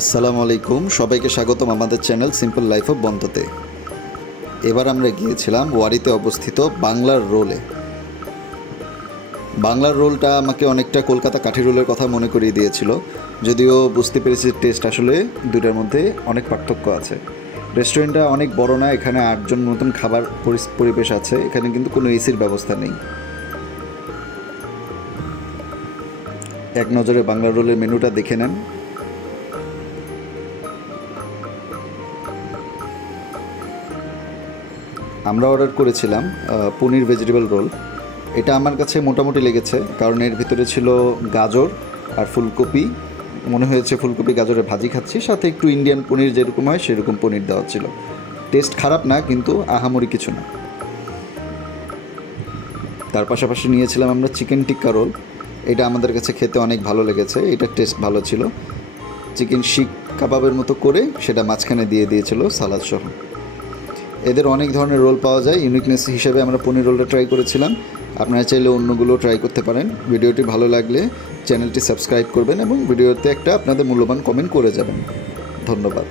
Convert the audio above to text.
আসসালামু আলাইকুম, সবাইকে স্বাগতম আমাদের চ্যানেল সিম্পল লাইফ অফ বন্ধতে। এবার আমরা গিয়েছিলাম ওয়ারিতে অবস্থিত বাংলার রোলে। বাংলার রোলটা আমাকে অনেকটা কলকাতা কাঠি রোলের কথা মনে করিয়ে দিয়েছিল, যদিও বুঝতে পেরেছি টেস্ট আসলে দুটার মধ্যে অনেক পার্থক্য আছে। রেস্টুরেন্টটা অনেক বড় না, এখানে 8জন মতন খাবার পরিবেশ আছে, এখানে কিন্তু কোনো এসির ব্যবস্থা নেই। এক নজরে বাংলার রোলের মেনুটা দেখে নেন। আমরা অর্ডার করেছিলাম পনির ভেজিটেবল রোল। এটা আমার কাছে মোটামুটি লেগেছে, কারণ এর ভিতরে ছিল গাজর আর ফুলকপি। মনে হয়েছে ফুলকপি গাজরের ভাজি খাচ্ছি, সাথে একটু ইন্ডিয়ান পনির যেরকম হয় সেরকম পনির দেওয়া ছিল। টেস্ট খারাপ না, কিন্তু আহামরি কিছু না। তার পাশাপাশি নিয়েছিলাম আমরা চিকেন টিক্কা রোল। এটা আমাদের কাছে খেতে অনেক ভালো লেগেছে, এটার টেস্ট ভালো ছিল। চিকেন শিক কাবাবের মতো করে সেটা মাঝখানে দিয়ে দিয়েছিল সালাদ সহ। এদের অনেক ধরনের রোল পাওয়া যায়, ইউনিকনেস হিসেবে আমরা পনির রোলটা ট্রাই করেছিলাম। আপনারা চাইলে অন্যগুলো ট্রাই করতে পারেন। ভিডিওটি ভালো লাগলে চ্যানেলটি সাবস্ক্রাইব করবেন এবং ভিডিওতে একটা আপনাদের মূল্যবান কমেন্ট করে যাবেন। ধন্যবাদ।